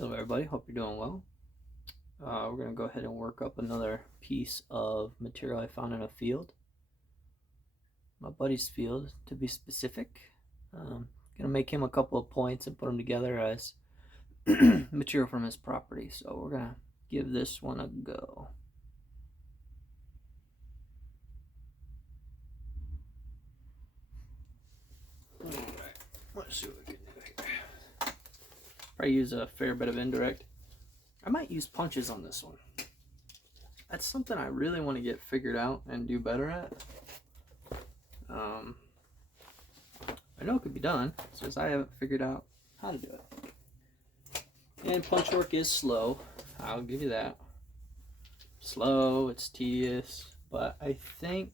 Hello everybody, hope you're doing well. We're going to go ahead and work up another piece of material I found in a field. My buddy's field, to be specific. Going to make him a couple of points and put them together as material from his property. So we're going to give this one a go. Alright, let's see what we can do here. Probably use a fair bit of indirect. I might use punches on this one. That's something I really want to get figured out and do better at. I know it could be done, it's just I haven't figured out how to do it. And punch work is slow, I'll give you that. Slow, it's tedious, but I think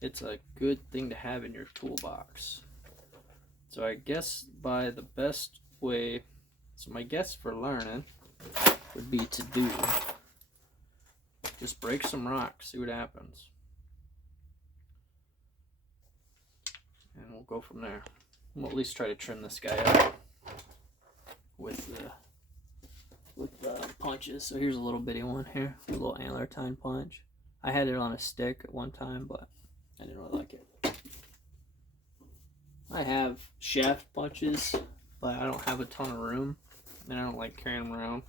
it's a good thing to have in your toolbox. So I guess by the best way, so my guess for learning would be to do just break some rocks, see what happens, and we'll go from there. We'll at least try to trim this guy up with the punches. So here's a little bitty one here, a little antler tine punch. I had it on a stick at one time, but I didn't really like it. I have shaft punches, but I don't have a ton of room, and I don't like carrying them around.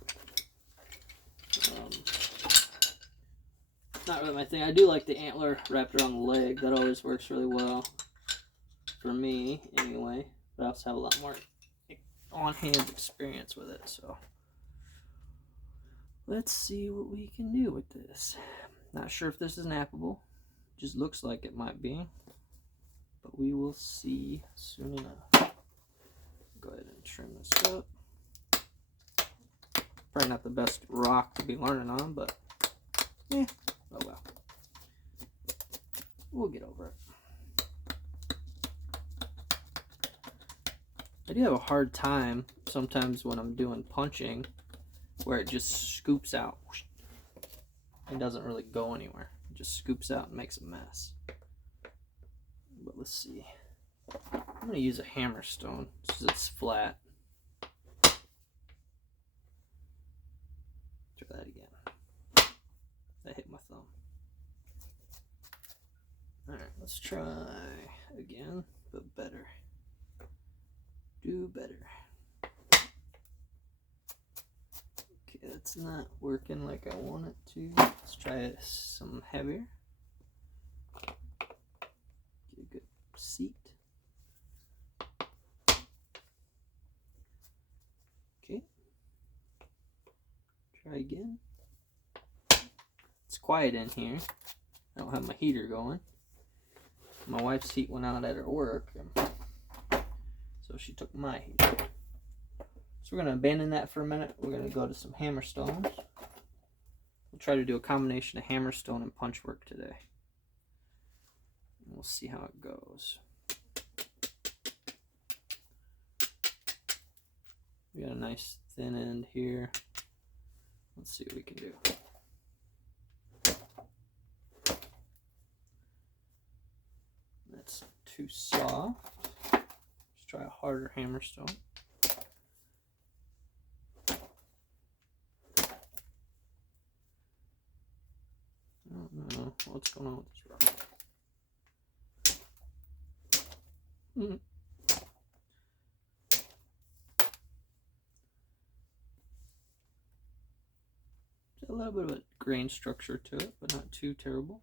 Not really my thing. I do like the antler wrapped around the leg. That always works really well for me, anyway. But I also have a lot more on-hand experience with it. So let's see what we can do with this. Not sure if this is nappable. Just looks like it might be, but we will see soon enough. Go ahead and trim this up. Probably not the best rock to be learning on, but yeah. Oh well, we'll get over it. I do have a hard time sometimes when I'm doing punching where it just scoops out. It doesn't really go anywhere. It just scoops out and makes a mess. But let's see. I'm going to use a hammer stone since it's flat. Try that again. That hit my thumb. Alright, let's try again, but better. Do better. Okay, that's not working like I want it to. Let's try some heavier. Get a good seat. Okay. Try again. It's quiet in here. I don't have my heater going. My wife's heat went out at her work, so she took my heater. So we're going to abandon that for a minute. We're going to go to some hammer stones. We'll try to do a combination of hammer stone and punch work today. And we'll see how it goes. We got a nice thin end here. Let's see what we can do. That's too soft. Let's try a harder hammer stone. I don't know what's going on with this rock. A little bit of a grain structure to it, but not too terrible.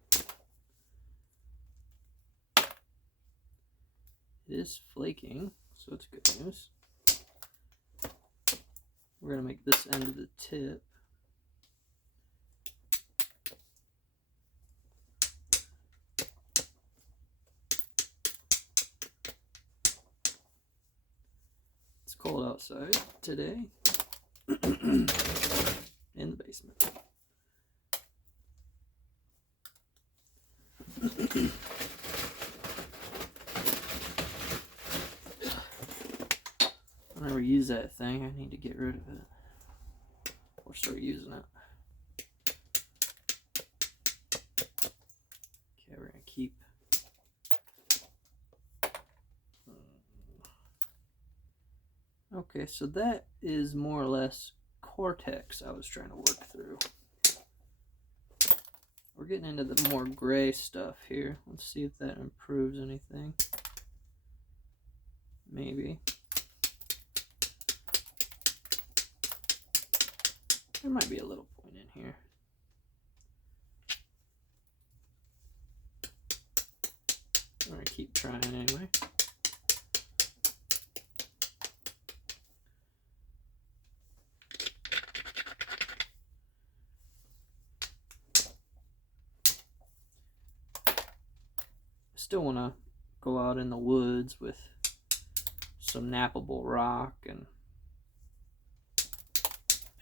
It is flaking, so it's good news. We're going to make this end of the tip. It's cold outside today in the basement. I never use that thing. I need to get rid of it or start using it. Okay, we're gonna keep Okay, so that is more or less cortex I was trying to work through. We're getting into the more gray stuff here. Let's see if that improves anything. Maybe. There might be a little point in here. I'm going to keep trying anyway. Still want to go out in the woods with some nappable rock and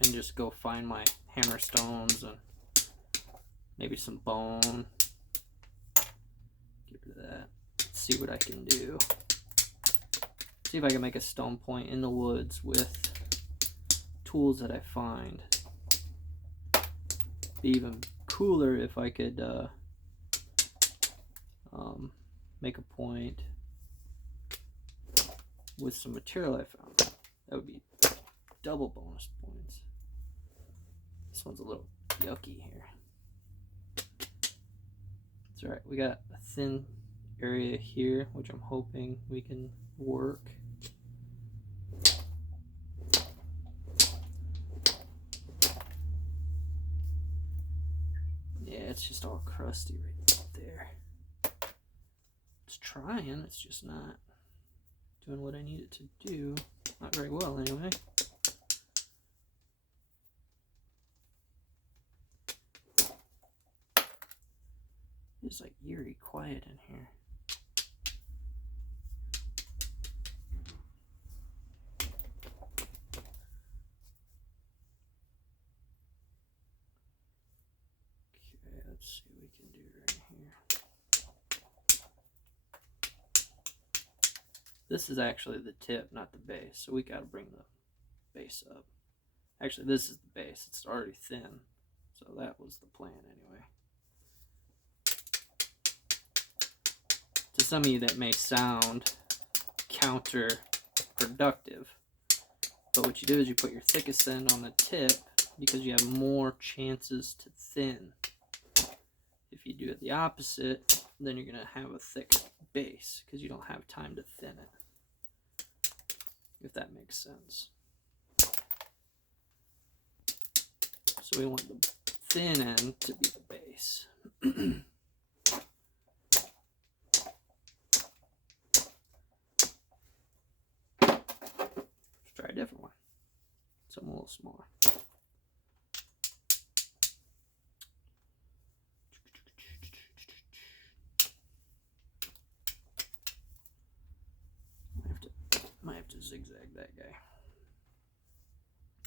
just go find my hammerstones and maybe some bone. Get rid of that. Let's see what I can do. See if I can make a stone point in the woods with tools that I find. Be even cooler if I could make a point with some material I found. That would be double bonus points. This one's a little yucky here. It's alright, we got a thin area here, which I'm hoping we can work. Yeah, it's just all crusty right there. It's trying, it's just not doing what I need it to do. Not very well anyway. It's like eerie quiet in here. Okay, let's see what we can do right here. This is actually the tip, not the base, so we gotta bring the base up. Actually, this is the base. It's already thin, so that was the plan anyway. To some of you that may sound counterproductive, but what you do is you put your thickest end on the tip because you have more chances to thin. If you do it the opposite, then you're going to have a thick base because you don't have time to thin it, if that makes sense. So we want the thin end to be the base. Try a different one. Something a little smaller. Might have to zigzag that guy.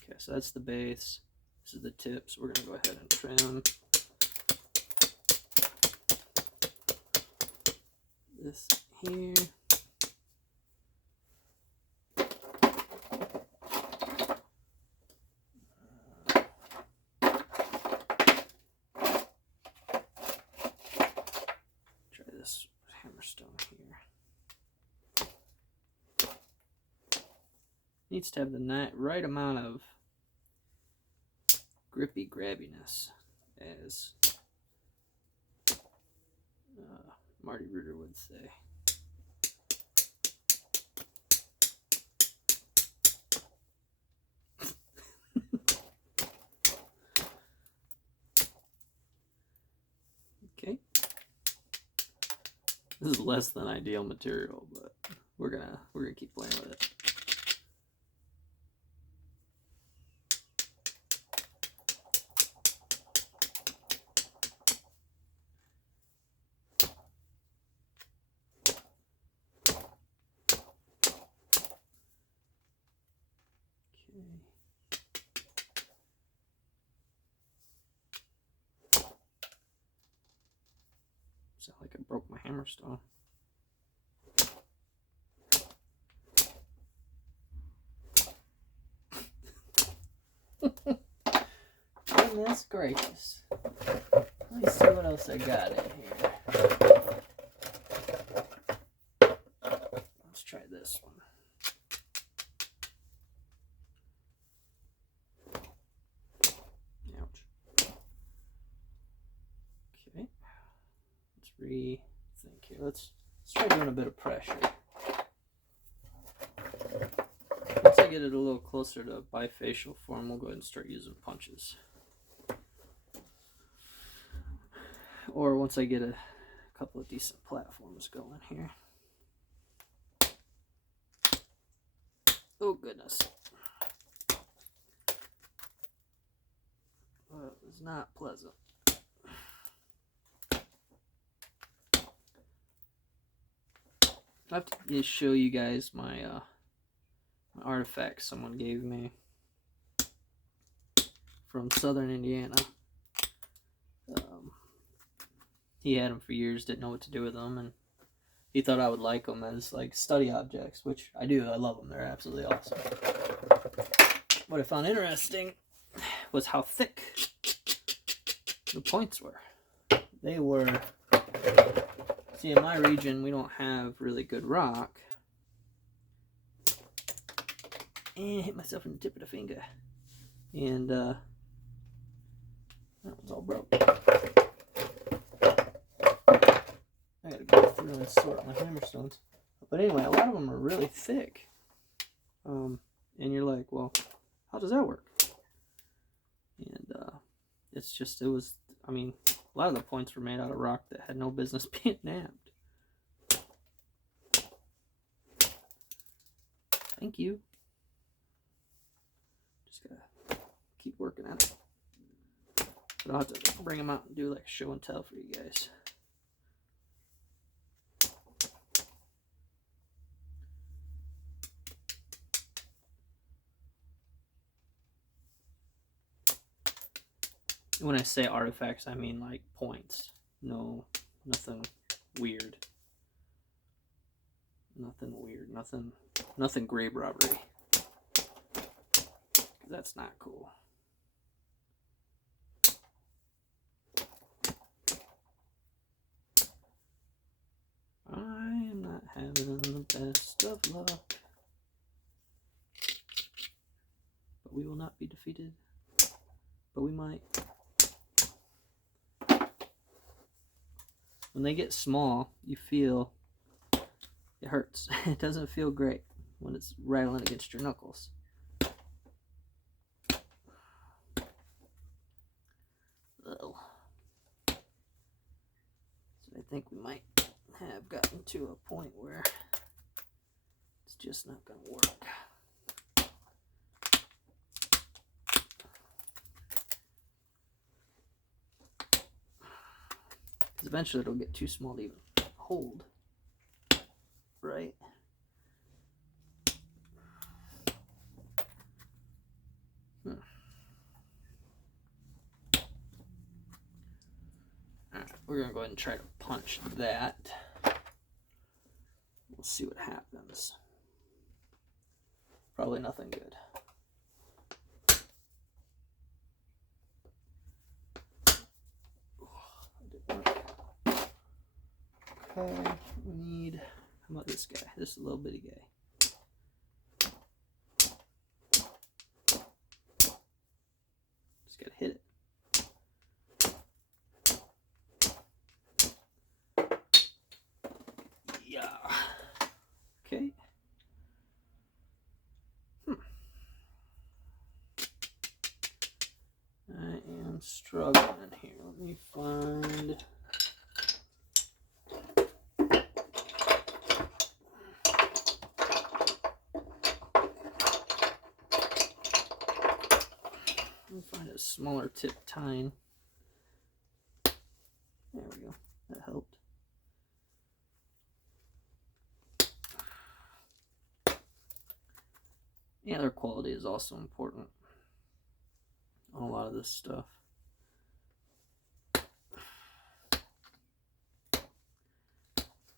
Okay, so that's the base. This is the tip, so we're going to go ahead and trim this here. Try this hammerstone here. Needs to have the right amount of grippy grabbiness, as Marty Rooter would say. Okay, this is less than ideal material, but we're gonna keep playing with it. Sound like I broke my hammerstone. Goodness gracious. Let me see what else I got in here. Let's try this one. rethink here. Let's try doing a bit of pressure. Once I get it a little closer to bifacial form, we'll go ahead and start using punches. Or once I get a couple of decent platforms going here. Oh goodness. Well, it was not pleasant. I have to show you guys my artifact someone gave me from southern Indiana. He had them for years, didn't know what to do with them, and he thought I would like them as like study objects, which I do. I love them. They're absolutely awesome. What I found interesting was how thick the points were. They were, see, in my region we don't have really good rock. And I hit myself in the tip of the finger. And that one's all broke. I gotta go through and sort my hammerstones. But anyway, a lot of them are really thick. And you're like, well, how does that work? And it's just, it was, I mean, a lot of the points were made out of rock that had no business being nabbed. Thank you. Just gotta keep working at it. But I'll have to bring them out and do like a show and tell for you guys. When I say artifacts, I mean like points. No, nothing weird. Nothing weird. Nothing grave robbery. That's not cool. I am not having the best of luck. But we will not be defeated. But we might. When they get small, you feel it hurts. It doesn't feel great when it's rattling against your knuckles. So I think we might have gotten to a point where it's just not going to work. Eventually it'll get too small to even hold, right? Alright, we're going to go ahead and try to punch that. We'll see what happens. Probably nothing good. Okay, we need, how about this guy? This little bitty guy. Just gotta hit it. Yeah. Okay. I am struggling here. Let me find. Find a smaller tip tine. There we go. That helped. Yeah, their quality is also important on a lot of this stuff.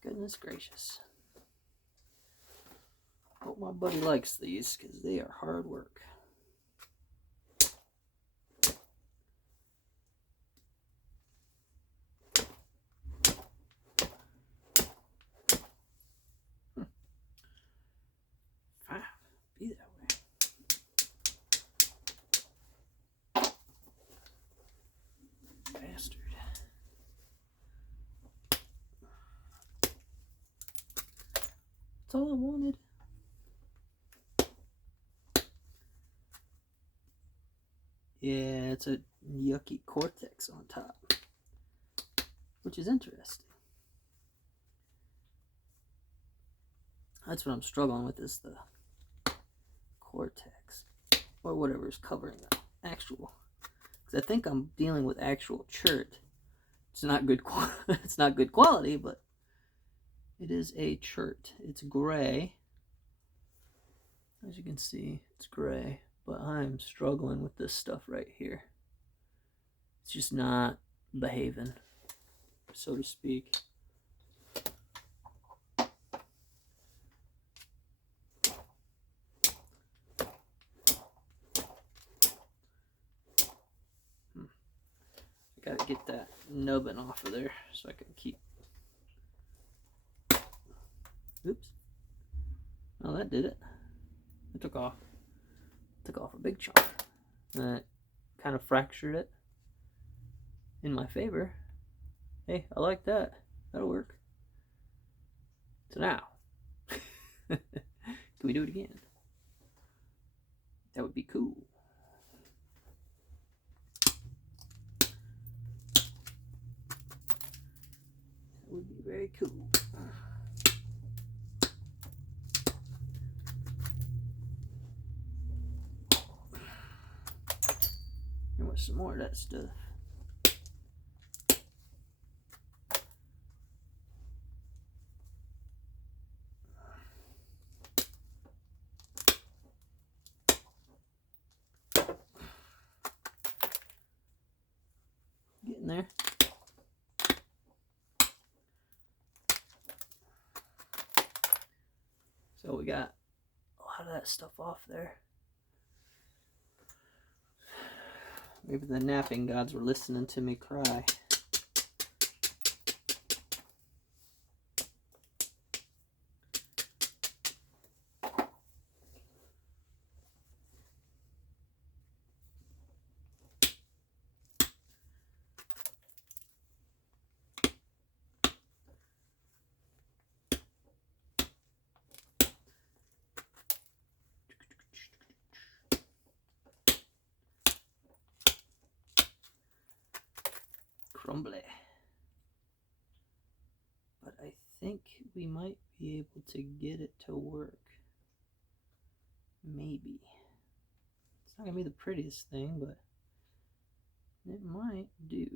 Goodness gracious. Hope my buddy likes these because they are hard work. Be that way. Bastard. That's all I wanted. Yeah, it's a yucky cortex on top, which is interesting. That's what I'm struggling with, is the cortex, or whatever is covering the actual. Because I think I'm dealing with actual chert. It's not good. It's not good quality, but it is a chert. It's gray. As you can see, it's gray. But I'm struggling with this stuff right here. It's just not behaving, so to speak. I gotta get that nubbin off of there so I can keep. Oops. Oh, that did it. It took off a big chunk. And it kind of fractured it in my favor. Hey, I like that. That'll work. So now, can we do it again? That would be cool. That would be very cool. There was some more of that stuff. Getting there. So we got a lot of that stuff off there. Maybe the napping gods were listening to me cry. Crumbly. But I think we might be able to get it to work. Maybe. It's not gonna be the prettiest thing, but it might do.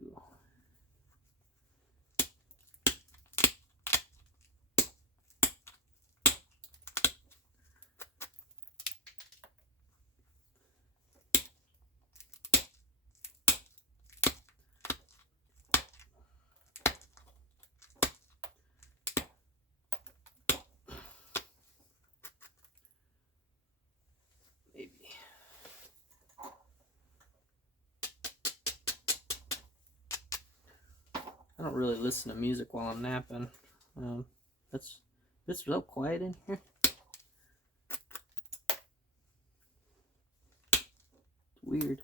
I don't really listen to music while I'm napping. It's so quiet in here. It's weird.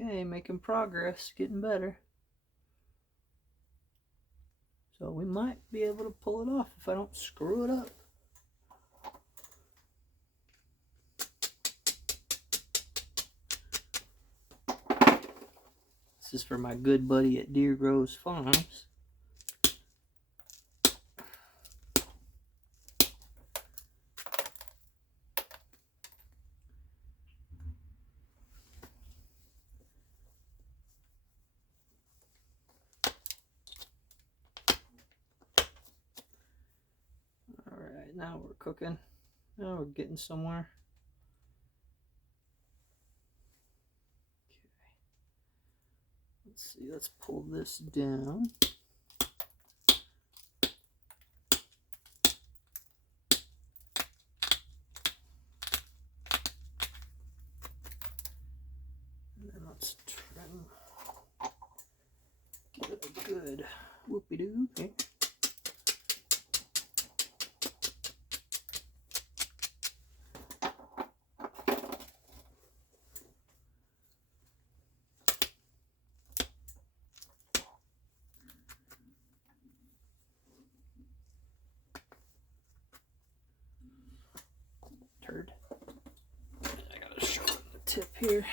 Okay, making progress, getting better. So we might be able to pull it off if I don't screw it up. This is for my good buddy at Deer Groves Farms. Alright, now we're cooking. Now we're getting somewhere. Let's see, let's pull this down. And then let's trim. Give it a good whoopie-doo. Okay. tip here.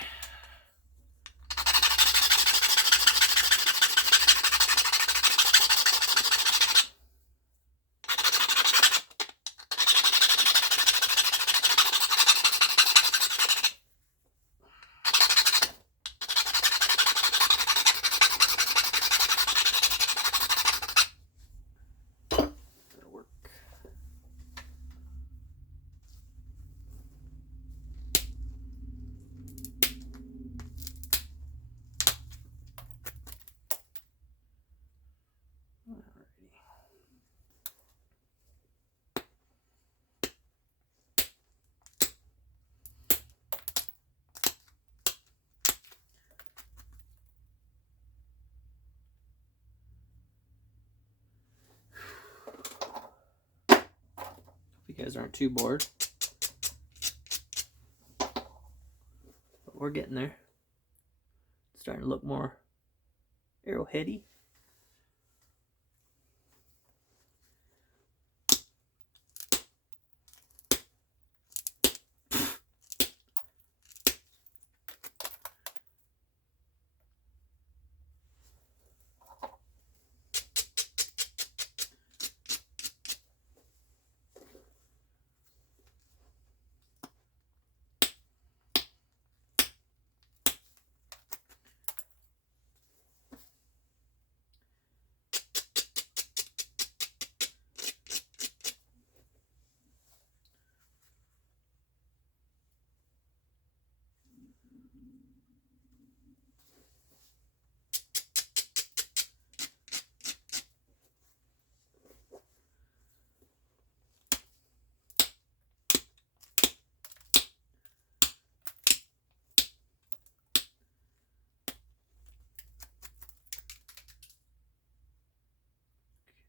You guys aren't too bored, but we're getting there. It's starting to look more arrowheady.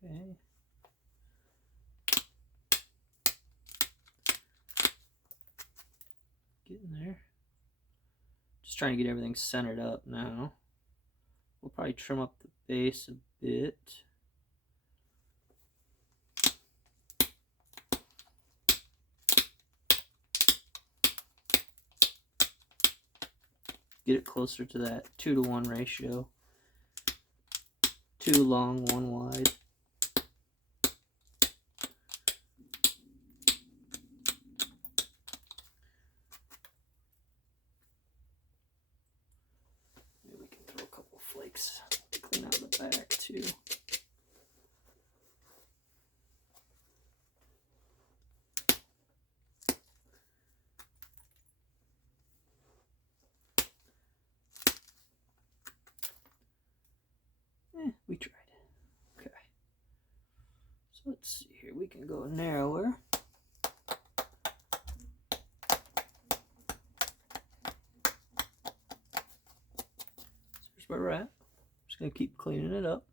Okay. Getting there. Just trying to get everything centered up now. We'll probably trim up the base a bit. Get it closer to that 2-to-1 ratio. 2 long, 1 wide. Maybe we can throw a couple flakes to clean out the back too. We tried. Okay. So let's see here. We can go narrower. So here's where we're at. Just gonna keep cleaning it up.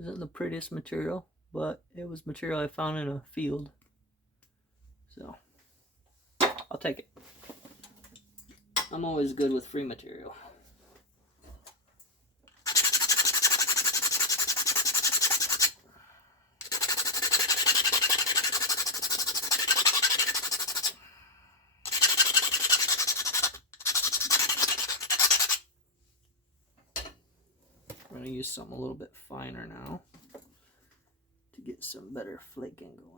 Isn't the prettiest material, but it was material I found in a field. So I'll take it. I'm always good with free material. I'm going to use something a little bit finer now to get some better flaking going.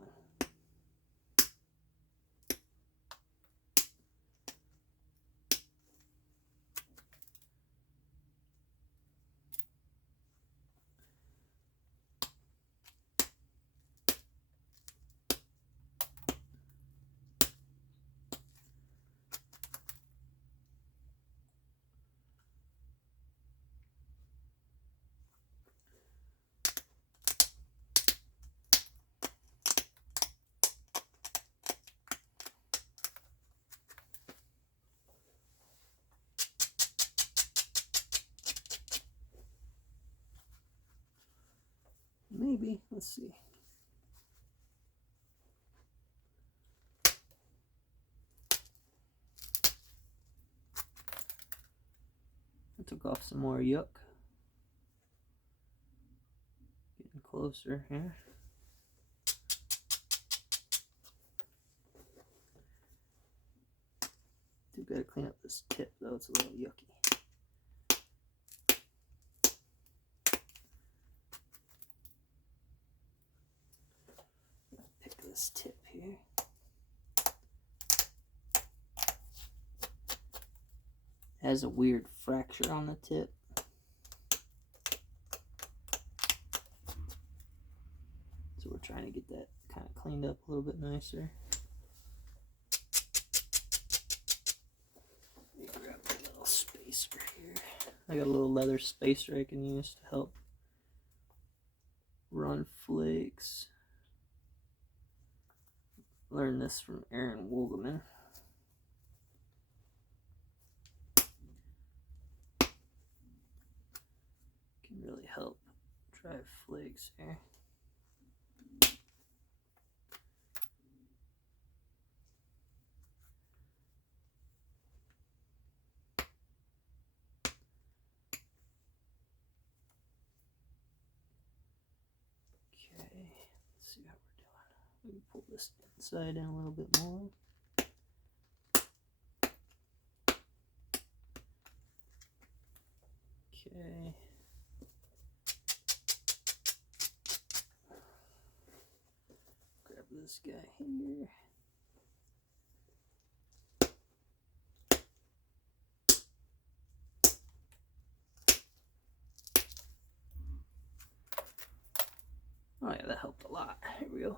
Maybe, let's see. I took off some more yuck. Getting closer here. gotta clean up this tip though, it's a little yucky. Pick this tip here. It has a weird fracture on the tip. So we're trying to get that kind of cleaned up a little bit nicer. Let me grab a little spacer here. I got a little leather spacer I can use to help run flakes. Learned this from Aaron Wogelman. Can really help drive flakes here. Let's see how we're doing. Let me pull this inside in a little bit more. Okay. Grab this guy here. Oh yeah, that helped a lot. Here we go.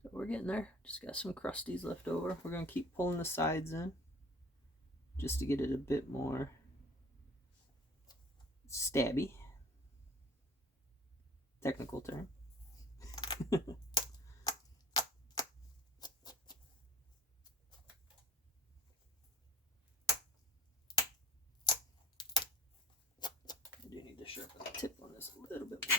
So we're getting there. Just got some crusties left over. We're going to keep pulling the sides in just to get it a bit more stabby. Technical term. I do need to sharpen the tip on this a little bit more.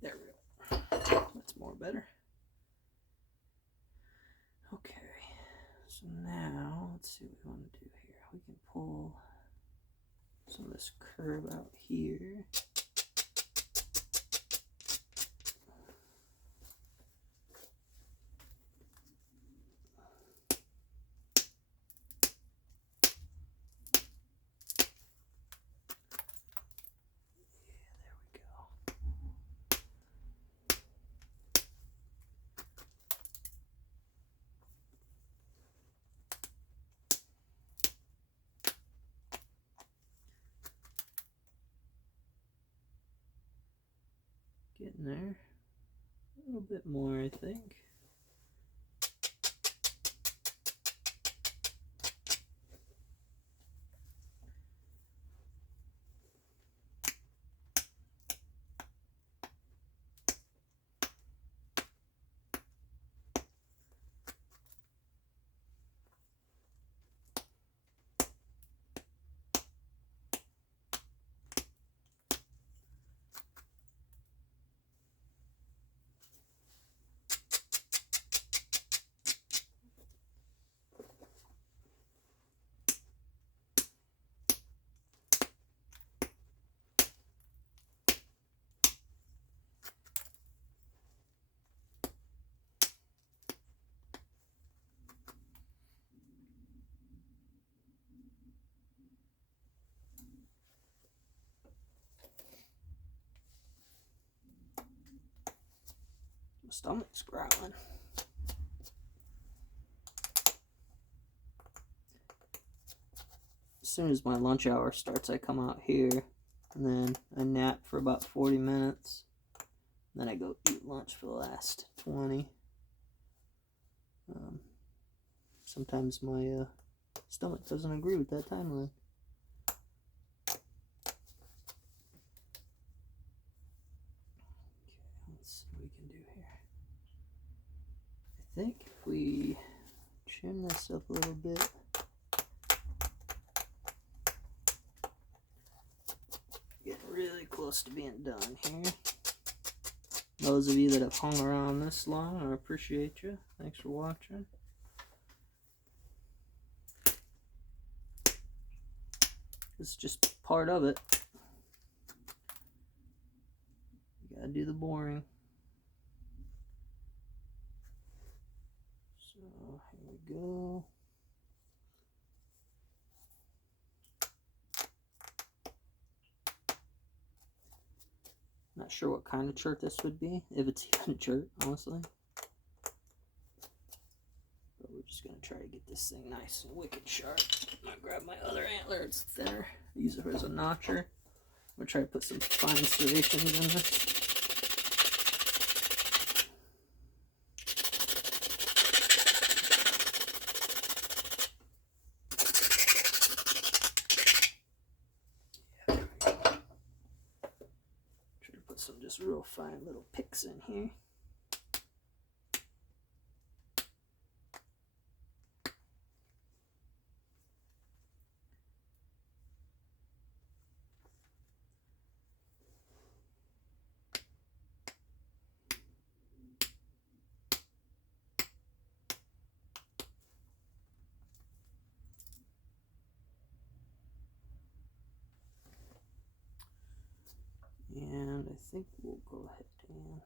There we go. That's more better. Okay, so now let's see what we want to do here. We can pull some of this curve out here. Getting there. A little bit more, I think. My stomach's growling. As soon as my lunch hour starts, I come out here and then I nap for about 40 minutes. Then I go eat lunch for the last 20. Sometimes my stomach doesn't agree with that timeline. I think if we trim this up a little bit, getting really close to being done here. Those of you that have hung around this long, I appreciate you. Thanks for watching. It's just part of it. Gotta do the boring. So here we go. Not sure what kind of chert this would be, if it's even a chert, honestly. But we're just gonna try to get this thing nice and wicked sharp. I'm gonna grab my other antler, it's thinner. Use it as a notcher. I'm gonna try to put some fine serrations in this. Some just real fine little picks in here. And I think we'll go ahead and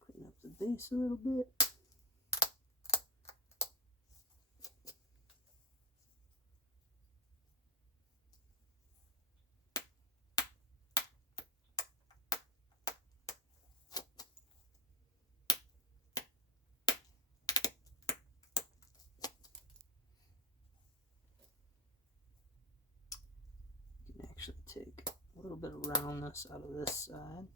clean up the base a little bit. You can actually take a little bit of roundness out of this side.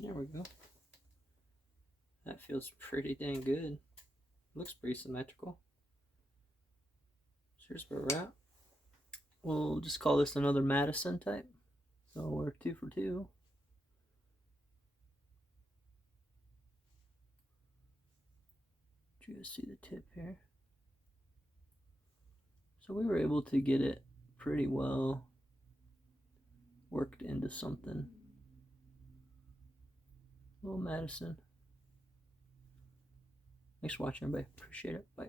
There we go. That feels pretty dang good. Looks pretty symmetrical. So here's where we're at. We'll just call this another Madison type. So we're 2 for 2. You guys see the tip here? So we were able to get it pretty well worked into something. Little Madison. Thanks for watching, everybody. Appreciate it. Bye.